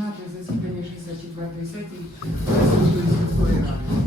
розпочинати засідання 64-ї сесії сільської ради.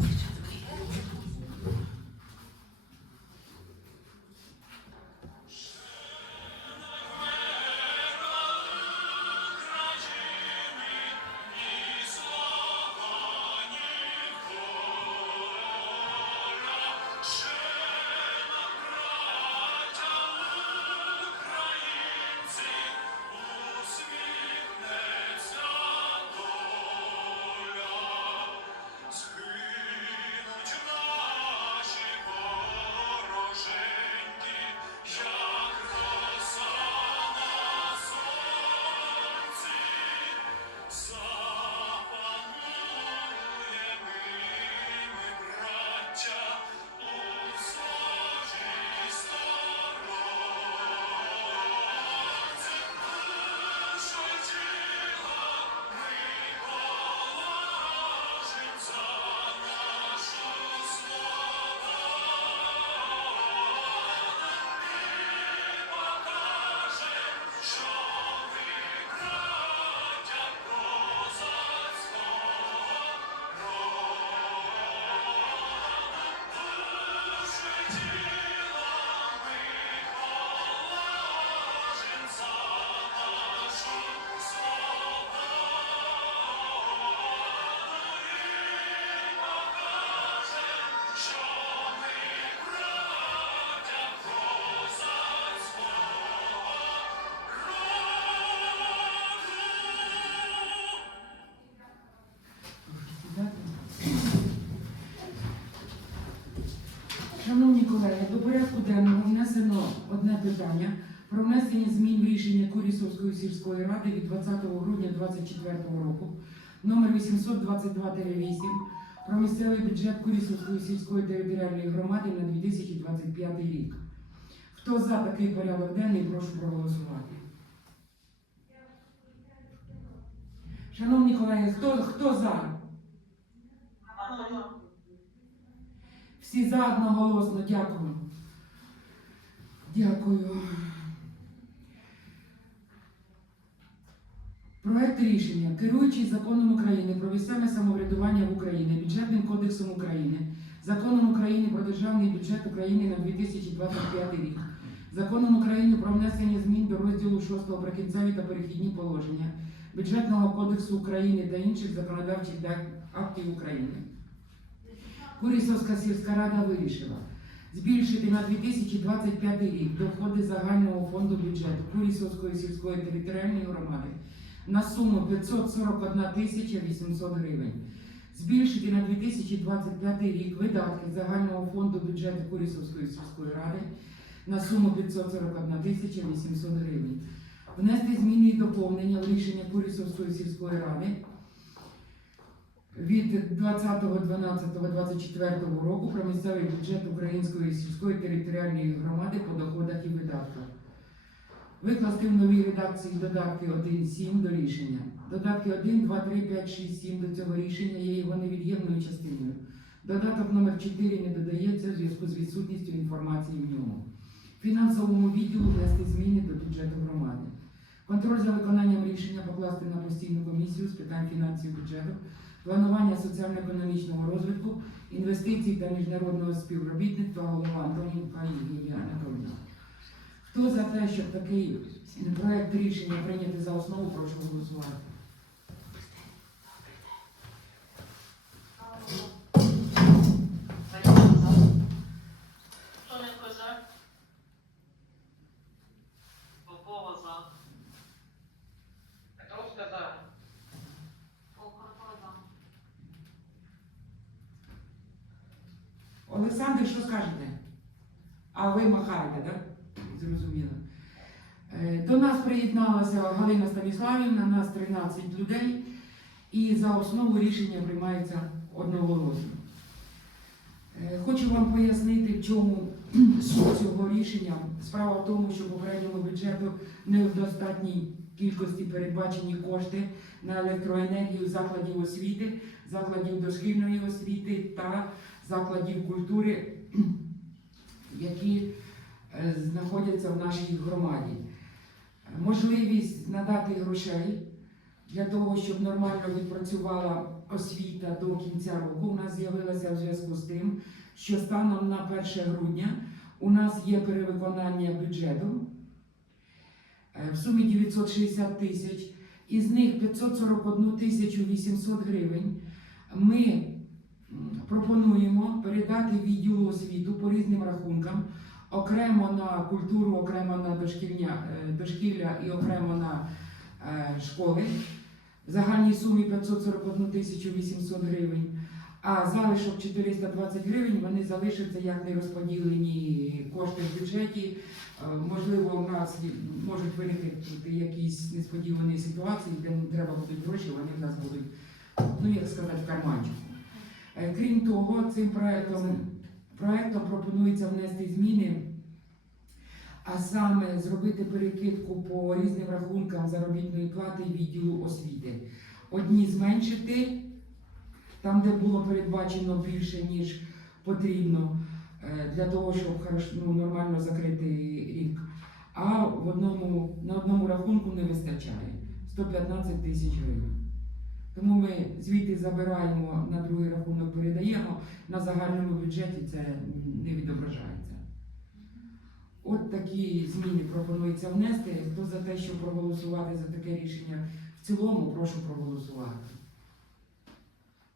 Одне питання про внесення змін рішення Курісовської сільської ради від 20 грудня 2024 року номер 822-8 про місцевий бюджет Курісовської сільської територіальної громади на 2025 рік. Хто за такий порядок денний, прошу проголосувати. Шановні колеги, хто, хто за? Всі за одноголосно, дякую. Дякую. Проект рішення, керуючий законом України про місцеве самоврядування в Україні, бюджетним кодексом України, законом України про державний бюджет України на 2025 рік, законом України про внесення змін до розділу 6 прикінцеві та перехідні положення бюджетного кодексу України та інших законодавчих актів України. Курісовська сільська рада вирішила збільшити на 2025 рік доходи загального фонду бюджету Курісовської сільської територіальної громади на суму 541 тисяча 800 гривень. Збільшити на 2025 рік видатки загального фонду бюджету Курісовської сільської ради на суму 541 тисяча 800 гривень. Внести зміни і доповнення в рішення Курісовської сільської ради від 20.12.24 року про місцевий бюджет Української сільської територіальної громади по доходах і видатках. Викласти в новій редакції додатки 1.7 до рішення. Додатки 1, 2, 3, 5, 6, 7 до цього рішення є його невід'ємною частиною. Додаток номер 4 не додається в зв'язку з відсутністю інформації в ньому. Фінансовому відділу внести зміни до бюджету громади. Контроль за виконанням рішення покласти на постійну комісію з питань фінансів бюджету, планування соціально-економічного розвитку, інвестицій та міжнародного співробітництва голова Антонівка Юлія Анатолійовна. Хто за те, щоб такий проект рішення прийняти за основу, Олександр, що скажете? А ви махаєте, так? Зрозуміло. Е, До нас приєдналася Галина Станіславівна, нас 13 людей, і за основу рішення приймається одноголосно. Е, Хочу вам пояснити, в чому суть цього рішення. Справа в тому, що попередньому бюджету не в достатній кількості передбачені кошти на електроенергію закладів освіти, закладів дошкільної освіти та закладів культури, які е, знаходяться в нашій громаді. Можливість надати грошей для того, щоб нормально відпрацювала освіта до кінця року. У нас з'явилася в зв'язку з тим, що станом на 1 грудня у нас є перевиконання бюджету е, в сумі 960 тисяч, із них 541 тисячу 800 гривень. Ми пропонуємо передати відділу освіту по різним рахункам, окремо на культуру, окремо на дошкільня, е, дошкілля і окремо на е, школи. В загальній сумі 541 тисячу 800 гривень. А залишок 420 гривень вони залишаться як нерозподілені кошти в бюджеті. Е, Можливо, у нас можуть виникнути якісь несподівані ситуації, де треба будуть гроші, вони в нас будуть, ну як сказати, в карманчику. Е, Крім того, цим проектом, проектом пропонується внести зміни, а саме зробити перекидку по різним рахункам заробітної плати відділу освіти. Одні зменшити, там, де було передбачено більше, ніж потрібно, е, для того, щоб ну, нормально закрити рік. А в одному, на одному рахунку не вистачає 115 тисяч гривень. Тому ми звідти забираємо на другий рахунок, передаємо, на загальному бюджеті це не відображається. От такі зміни пропонується внести. Хто за те, щоб проголосувати за таке рішення в цілому, прошу проголосувати.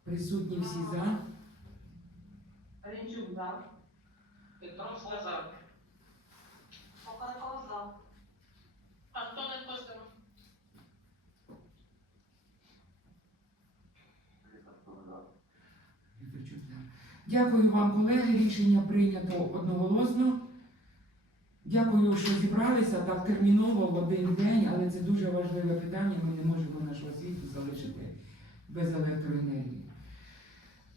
Присутні всі за. Ринчук за. Петровська за. Покарков за. Антоненко за. Дякую вам, колеги. Рішення прийнято одноголосно. Дякую, що зібралися так терміново в один день, але це дуже важливе питання. Ми не можемо нашу освіту залишити без електроенергії.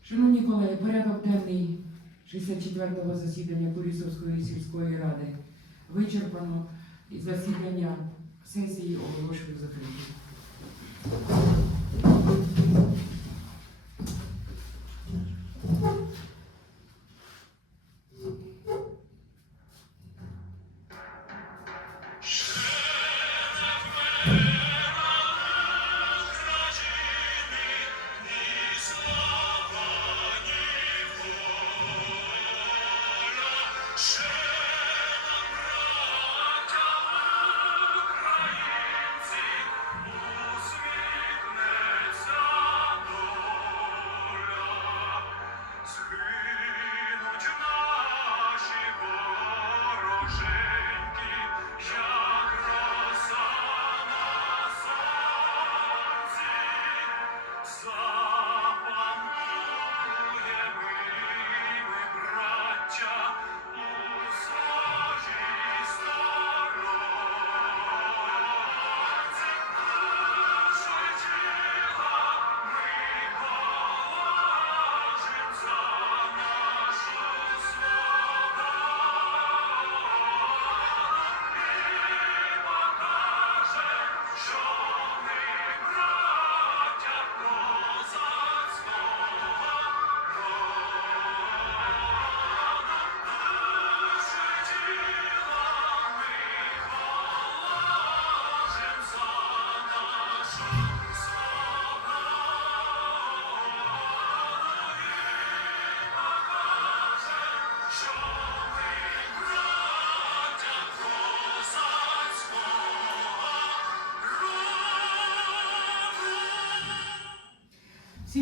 Шановні колеги, порядок денний 64-го засідання Курісовської сільської ради вичерпано і засідання сесії оголошую закритим.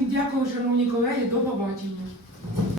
Дякую, шановні колеги, до побачення.